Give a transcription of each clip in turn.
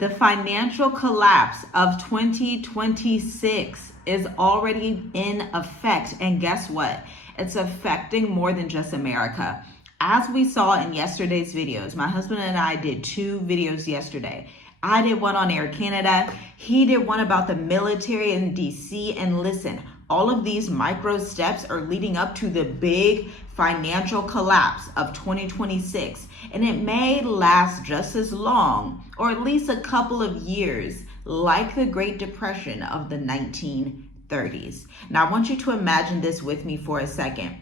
The financial collapse of 2026 is already in effect. And guess what? It's affecting more than just America. As we saw in yesterday's videos, my husband and I did 2 videos yesterday. I did one on Air Canada. He did one about the military in DC. And listen, all of these micro steps are leading up to the big financial collapse of 2026. And it may last just as long, or at least a couple of years, like the Great Depression of the 1930s. Now, I want you to imagine this with me for a second.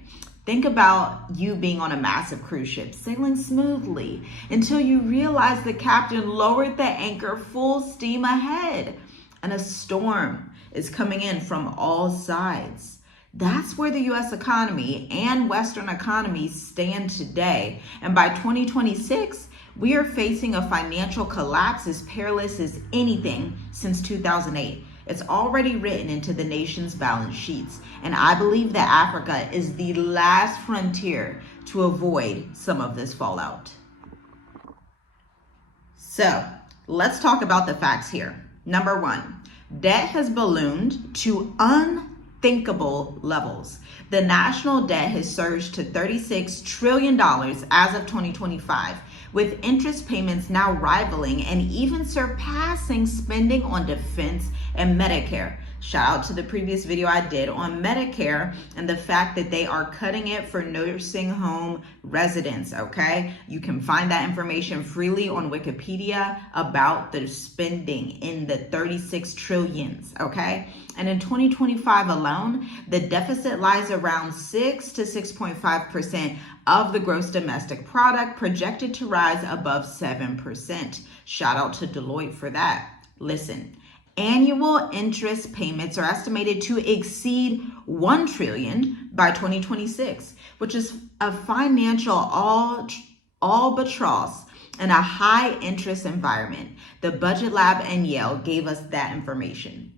Think about you being on a massive cruise ship, sailing smoothly until you realize the captain lowered the anchor full steam ahead and a storm is coming in from all sides. That's where the US economy and Western economies stand today. And by 2026, we are facing a financial collapse as perilous as anything since 2008. It's already written into the nation's balance sheets. And I believe that Africa is the last frontier to avoid some of this fallout. So let's talk about the facts here. Number 1, debt has ballooned to unthinkable levels. The national debt has surged to $36 trillion as of 2025, with interest payments now rivaling and even surpassing spending on defense and Medicare. Shout out to the previous video I did on Medicare and the fact that they are cutting it for nursing home residents, okay? You can find that information freely on Wikipedia about the spending in the 36 trillions, okay? And in 2025 alone, the deficit lies around 6 to 6.5% of the gross domestic product, projected to rise above 7%. Shout out to Deloitte for that. Listen. Annual interest payments are estimated to exceed $1 trillion by 2026, which is a financial albatross in a high interest environment. The Budget Lab and Yale gave us that information.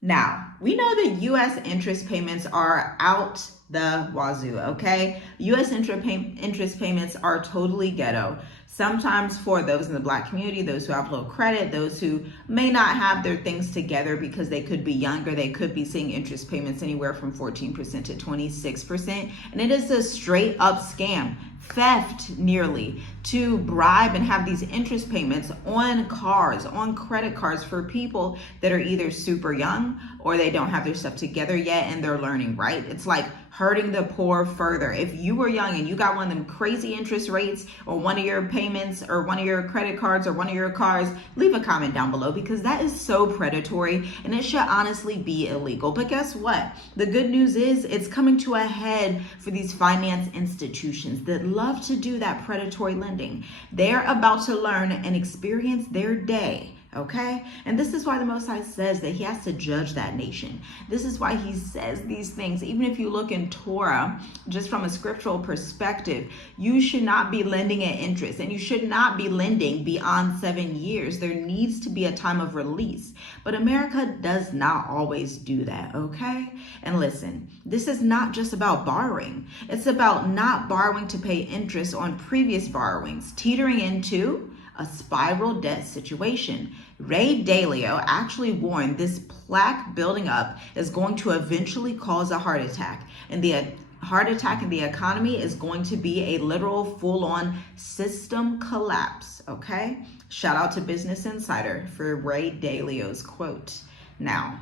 Now, we know that U.S. interest payments are out the wazoo, okay? U.S. interest payments are totally ghetto. Sometimes for those in the Black community, those who have low credit, those who may not have their things together because they could be younger, they could be seeing interest payments anywhere from 14% to 26%. And it is a straight up scam, theft nearly, to bribe and have these interest payments on cars, on credit cards for people that are either super young or they don't have their stuff together yet and they're learning, right? It's like hurting the poor further. If you were young and you got one of them crazy interest rates or one of your payments or one of your credit cards or one of your cars, leave a comment down below because that is so predatory and it should honestly be illegal. But guess what? The good news is it's coming to a head for these finance institutions that love to do that predatory lending. They're about to learn and experience their day. Okay? And this is why the Most High says that he has to judge that nation. This is why he says these things. Even if you look in Torah, just from a scriptural perspective, you should not be lending at interest and you should not be lending beyond 7 years. There needs to be a time of release. But America does not always do that, okay? And listen, this is not just about borrowing. It's about not borrowing to pay interest on previous borrowings, teetering into a spiral debt situation. Ray Dalio actually warned this plaque building up is going to eventually cause a heart attack. And the heart attack in the economy is going to be a literal full-on system collapse, okay? Shout out to Business Insider for Ray Dalio's quote. Now,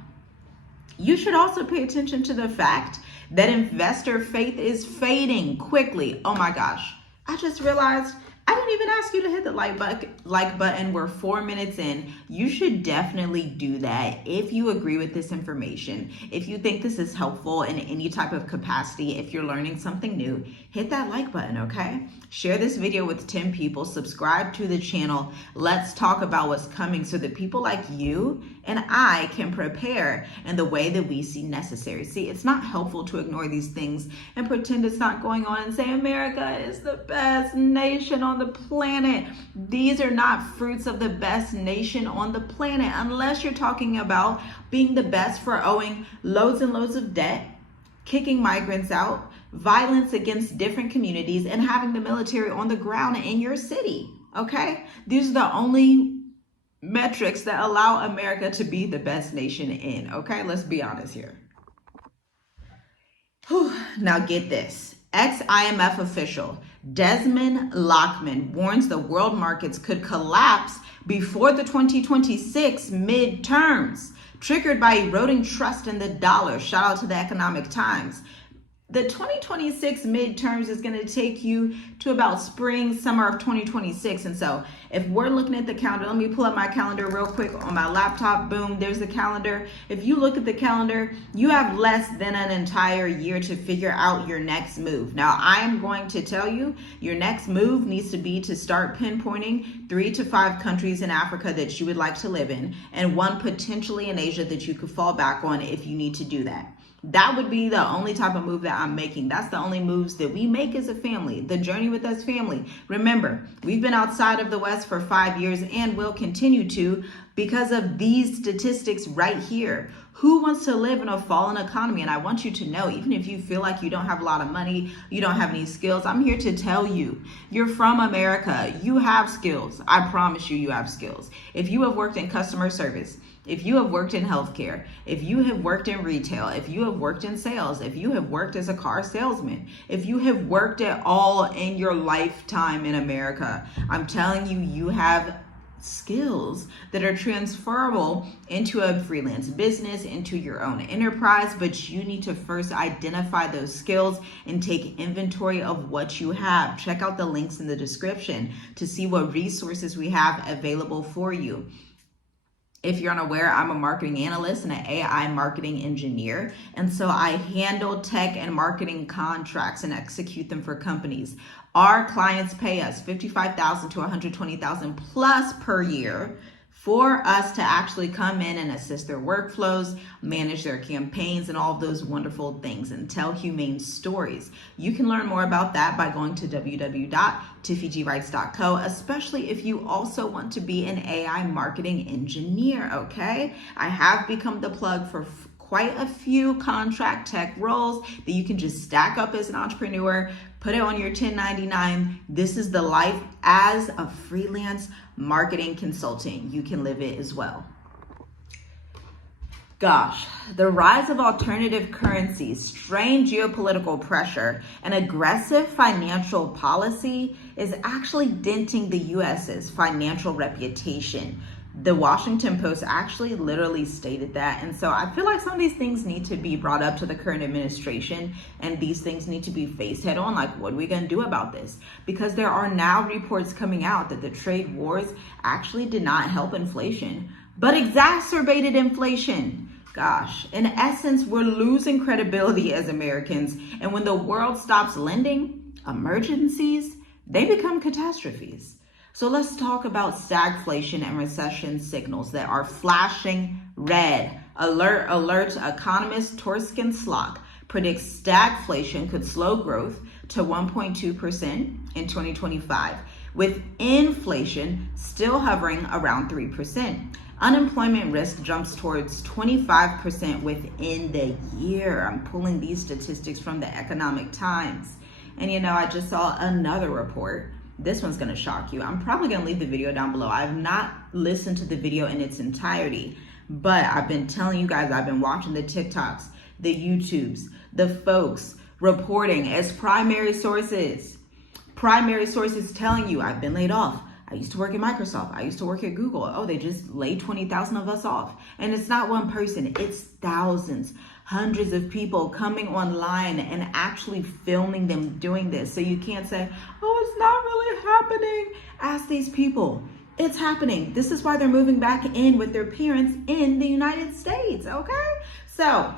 you should also pay attention to the fact that investor faith is fading quickly. Oh my gosh, I just realized I didn't even ask you to hit the like button. We're 4 minutes in. You should definitely do that if you agree with this information. If you think this is helpful in any type of capacity, if you're learning something new, hit that like button, okay? Share this video with 10 people. Subscribe to the channel. Let's talk about what's coming so that people like you and I can prepare in the way that we see necessary. See, it's not helpful to ignore these things and pretend it's not going on and say America is the best nation on the planet. These are not fruits of the best nation on the planet unless you're talking about being the best for owing loads and loads of debt, kicking migrants out, violence against different communities, and having the military on the ground in your city, okay? These are the only metrics that allow America to be the best nation in. Okay, let's be honest here. Whew. Now get this. Ex-IMF official Desmond Lockman warns the world markets could collapse before the 2026 midterms, triggered by eroding trust in the dollar. Shout out to the Economic Times. The 2026 midterms is going to take you to about spring, summer of 2026. And so if we're looking at the calendar, let me pull up my calendar real quick on my laptop. Boom, there's the calendar. If you look at the calendar, you have less than an entire year to figure out your next move. Now, I am going to tell you, your next move needs to be to start pinpointing 3 to 5 countries in Africa that you would like to live in, and 1 potentially in Asia that you could fall back on if you need to do that. That would be the only type of move that I'm making. That's the only moves that we make as a family. The Journey with Us family. Remember, we've been outside of the West for 5 years and will continue to because of these statistics right here. Who wants to live in a fallen economy? And I want you to know, even if you feel like you don't have a lot of money, you don't have any skills, I'm here to tell you, you're from America. You have skills. I promise you, you have skills. If you have worked in customer service, if you have worked in healthcare, if you have worked in retail, if you have worked in sales, if you have worked as a car salesman, if you have worked at all in your lifetime in America, I'm telling you, you have skills that are transferable into a freelance business, into your own enterprise, but you need to first identify those skills and take inventory of what you have. Check out the links in the description to see what resources we have available for you. If you're unaware, I'm a marketing analyst and an AI marketing engineer. And so I handle tech and marketing contracts and execute them for companies. Our clients pay us $55,000 to $120,000 plus per year for us to actually come in and assist their workflows, manage their campaigns, and all of those wonderful things, and tell humane stories. You can learn more about that by going to www.tiffygwrites.co, especially if you also want to be an AI marketing engineer, okay? I have become the plug for quite a few contract tech roles that you can just stack up as an entrepreneur, put it on your 1099. This is the life as a freelance marketing consultant. You can live it as well. Gosh, the rise of alternative currencies, strained geopolitical pressure, and aggressive financial policy is actually denting the US's financial reputation. The Washington Post actually literally stated that. And so I feel like some of these things need to be brought up to the current administration, and these things need to be faced head on. Like, what are we going to do about this? Because there are now reports coming out that the trade wars actually did not help inflation, but exacerbated inflation. Gosh, in essence, we're losing credibility as Americans. And when the world stops lending, emergencies, they become catastrophes. So let's talk about stagflation and recession signals that are flashing red. Alert, alert. Economist Torsten Slok predicts stagflation could slow growth to 1.2% in 2025, with inflation still hovering around 3%. Unemployment risk jumps towards 25% within the year. I'm pulling these statistics from the Economic Times. And you know, I just saw another report. This one's going to shock you. I'm probably going to leave the video down below. I've not listened to the video in its entirety, but I've been telling you guys, I've been watching the TikToks, the YouTubes, the folks reporting as primary sources telling you, I've been laid off. I used to work at Microsoft. I used to work at Google. Oh, they just laid 20,000 of us off. And it's not one person, it's thousands, hundreds of people coming online and actually filming them doing this. So you can't say, oh, it's not really happening. Ask these people. It's happening. This is why they're moving back in with their parents in the United States, okay? So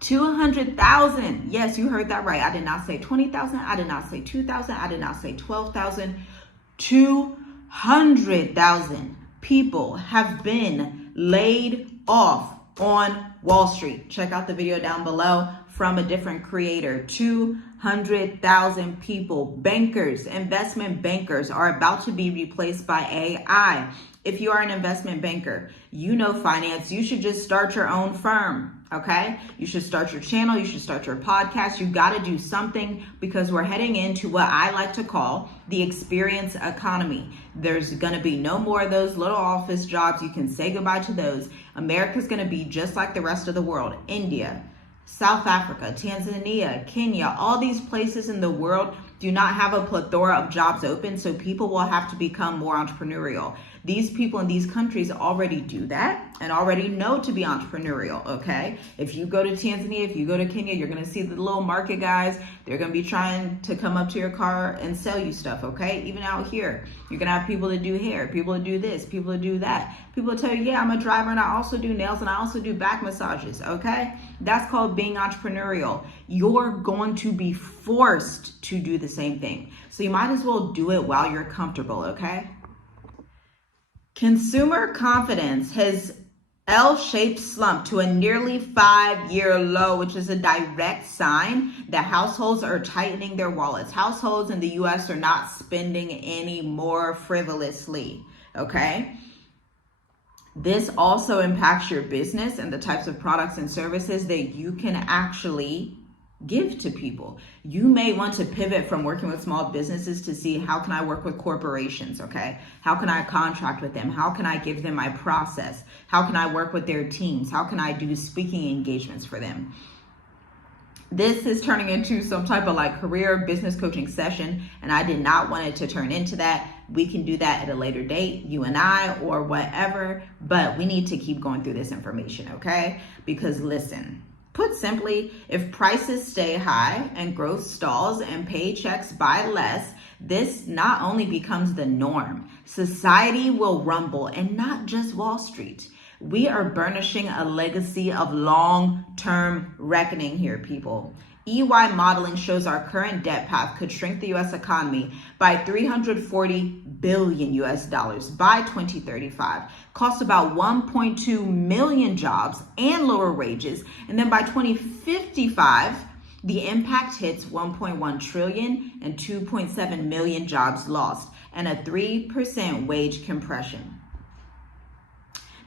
200,000. Yes, you heard that right. I did not say 20,000. I did not say 2,000. I did not say 12,000. 200,000 people have been laid off on Wall Street. Check out the video down below from a different creator. 100,000 people, bankers, investment bankers, are about to be replaced by AI. If you are an investment banker, you know finance, you should just start your own firm, okay? You should start your channel, you should start your podcast. You got to do something, because we're heading into what I like to call the experience economy. There's going to be no more of those little office jobs. You can say goodbye to those. America's going to be just like the rest of the world. India, South Africa, Tanzania, Kenya, all these places in the world do not have a plethora of jobs open, so people will have to become more entrepreneurial. These people in these countries already do that and already know to be entrepreneurial, okay? If you go to Tanzania, if you go to Kenya, you're going to see the little market guys. They're going to be trying to come up to your car and sell you stuff, okay? Even out here, you're going to have people that do hair, people that do this, people that do that. People that tell you, yeah, I'm a driver and I also do nails and I also do back massages, okay? That's called being entrepreneurial. You're going to be forced to do the same thing. So you might as well do it while you're comfortable, okay? Consumer confidence has L-shaped slump to a nearly 5-year low, which is a direct sign that households are tightening their wallets. Households in the U.S. are not spending any more frivolously, okay? This also impacts your business and the types of products and services that you can actually give to people. You may want to pivot from working with small businesses to see, how can I work with corporations, okay? How can I contract with them? How can I give them my process? How can I work with their teams? How can I do speaking engagements for them? This is turning into some type of like career business coaching session, and I did not want it to turn into that. We can do that at a later date, you and I, or whatever, but we need to keep going through this information, okay? Because listen, put simply, if prices stay high and growth stalls and paychecks buy less, this not only becomes the norm, society will rumble, and not just Wall Street. We are burnishing a legacy of long-term reckoning here, people. EY modeling shows our current debt path could shrink the U.S. economy by $340 billion by 2035, cost about 1.2 million jobs and lower wages, and then by 2055, the impact hits 1.1 trillion and 2.7 million jobs lost, and a 3% wage compression.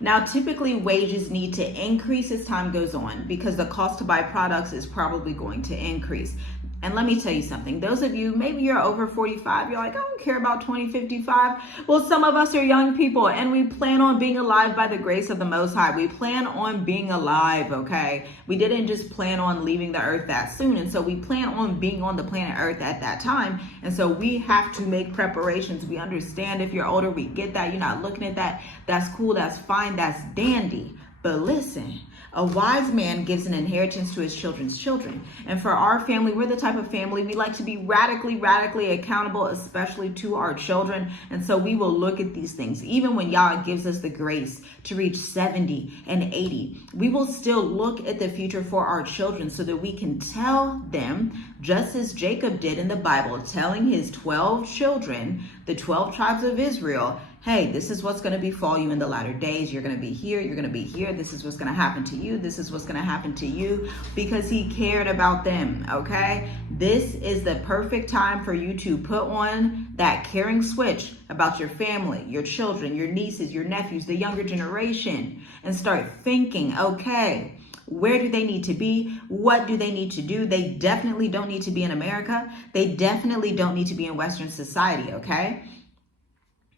Now, typically wages need to increase as time goes on because the cost to buy products is probably going to increase. And let me tell you something, those of you, maybe you're over 45, you're like, I don't care about 2055. Well, some of us are young people and we plan on being alive by the grace of the Most High. We plan on being alive, okay? We didn't just plan on leaving the earth that soon. And so we plan on being on the planet Earth at that time. And so we have to make preparations. We understand if you're older, we get that. You're not looking at that. That's cool. That's fine. That's dandy. But listen, a wise man gives an inheritance to his children's children. And for our family, we're the type of family, we like to be radically accountable, especially to our children. And so we will look at these things. Even when Yah gives us the grace to reach 70 and 80, we will still look at the future for our children so that we can tell them, just as Jacob did in the Bible, telling his 12 children, the 12 tribes of Israel, hey, this is what's going to befall you in the latter days. You're going to be here. You're going to be here. This is what's going to happen to you. This is what's going to happen to you, because he cared about them, okay? This is the perfect time for you to put on that caring switch about your family, your children, your nieces, your nephews, the younger generation, and start thinking, okay, where do they need to be? What do they need to do? They definitely don't need to be in America. They definitely don't need to be in Western society, okay?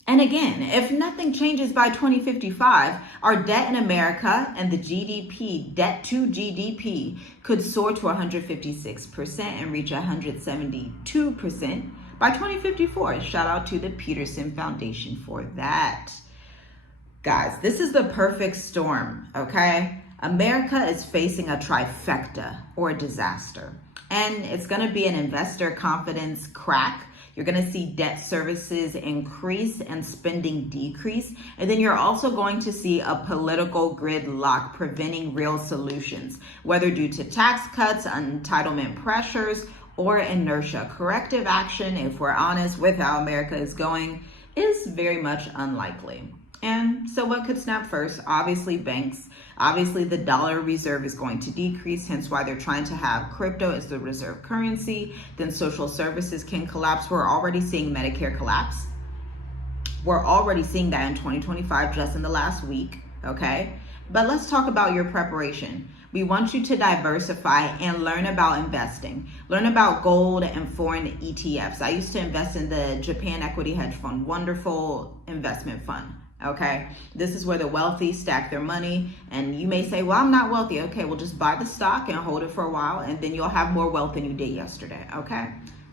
And again, if nothing changes by 2055, our debt in America and the GDP, debt to GDP, could soar to 156% and reach 172% by 2054. Shout out to the Peterson Foundation for that. Guys, this is the perfect storm, okay? America is facing a trifecta or a disaster, and it's going to be an investor confidence crack. You're going to see debt services increase and spending decrease. And then you're also going to see a political gridlock preventing real solutions, whether due to tax cuts, entitlement pressures, or inertia. Corrective action, if we're honest with how America is going, is very much unlikely. And so what could snap first? Obviously banks. Obviously, the dollar reserve is going to decrease, hence why they're trying to have crypto as the reserve currency. Then social services can collapse. We're already seeing Medicare collapse. We're already seeing that in 2025, just in the last week, okay? But let's talk about your preparation. We want you to diversify and learn about investing. Learn about gold and foreign ETFs. I used to invest in the Japan Equity Hedge Fund, wonderful investment fund, okay? This is where the wealthy stack their money. And you may say, well, I'm not wealthy. Okay, well, just buy the stock and hold it for a while, and then you'll have more wealth than you did yesterday, okay?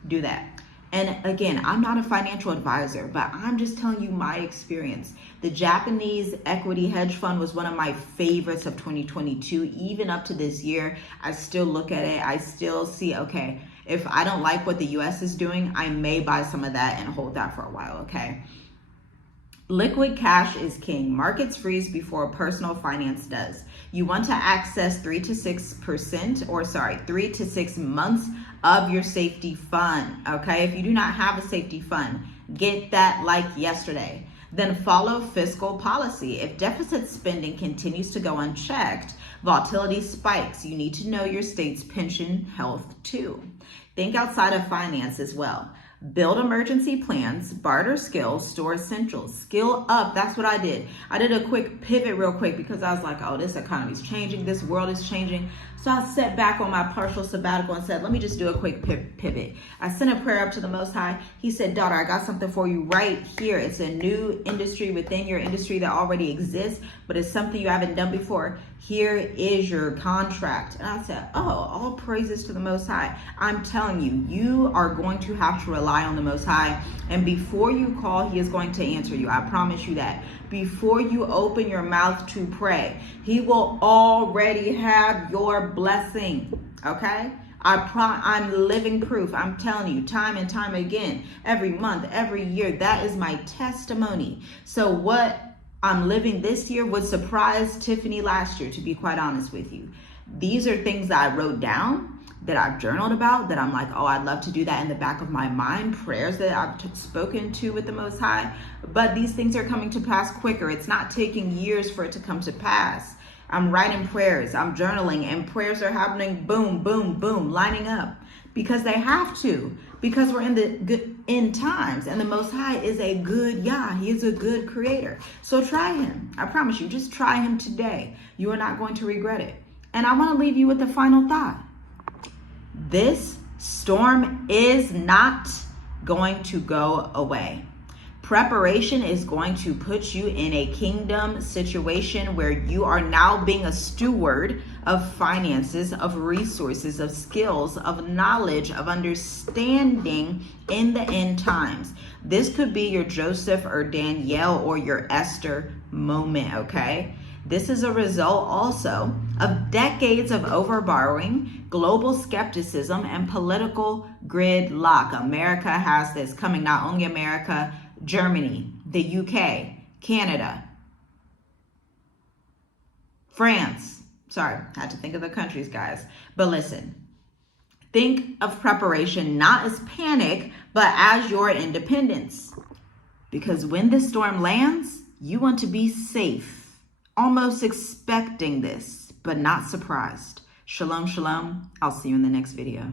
Do that. And again, I'm not a financial advisor, but I'm just telling you my experience. The Japanese equity hedge fund was one of my favorites of 2022. Even up to this year, I still look at it. I still see, okay, if I don't like what the US is doing, I may buy some of that and hold that for a while, okay? Liquid cash is king. Markets freeze before personal finance does. You want to access 3 to 6 months of your safety fund, okay? If you do not have a safety fund, get that like yesterday. Then follow fiscal policy. If deficit spending continues to go unchecked, volatility spikes. You need to know your state's pension health too. Think outside of finance as well. Build emergency plans, barter skills, store essentials, skill up. That's what I did. I did a quick pivot real quick because I was like, oh, this economy is changing. This world is changing. So I sat back on my partial sabbatical and said, let me just do a quick pivot. I sent a prayer up to the Most High. He said, daughter, I got something for you right here. It's a new industry within your industry that already exists, but it's something you haven't done before. Here is your contract. And I said, oh, all praises to the Most High. I'm telling you, you are going to have to rely on the Most High. And before you call, he is going to answer you. I promise you that. Before you open your mouth to pray, he will already have your blessing, okay? I'm living proof. I'm telling you time and time again, every month, every year, that is my testimony. So what I'm living this year would surprise Tiffany last year, to be quite honest with you. These are things that I wrote down, that I've journaled about, that I'm like, oh, I'd love to do that in the back of my mind, prayers that I've spoken to with the Most High. But these things are coming to pass quicker. It's not taking years for it to come to pass. I'm writing prayers, I'm journaling, and prayers are happening, boom, boom, boom, lining up, because they have to, because we're in the good end times, and the Most High is a good Yah. He is a good creator. So try him. I promise you, just try him today. You are not going to regret it. And I want to leave you with the final thought. This storm is not going to go away. Preparation is going to put you in a kingdom situation where you are now being a steward of finances, of resources, of skills, of knowledge, of understanding in the end times. This could be your Joseph or Danielle or your Esther moment, okay? This is a result also of decades of overborrowing, global skepticism, and political gridlock. America has this coming, not only America, Germany, the UK, Canada, France. Sorry, had to think of the countries, guys. But listen, think of preparation not as panic, but as your independence. Because when this storm lands, you want to be safe. Almost expecting this, but not surprised. Shalom, shalom. I'll see you in the next video.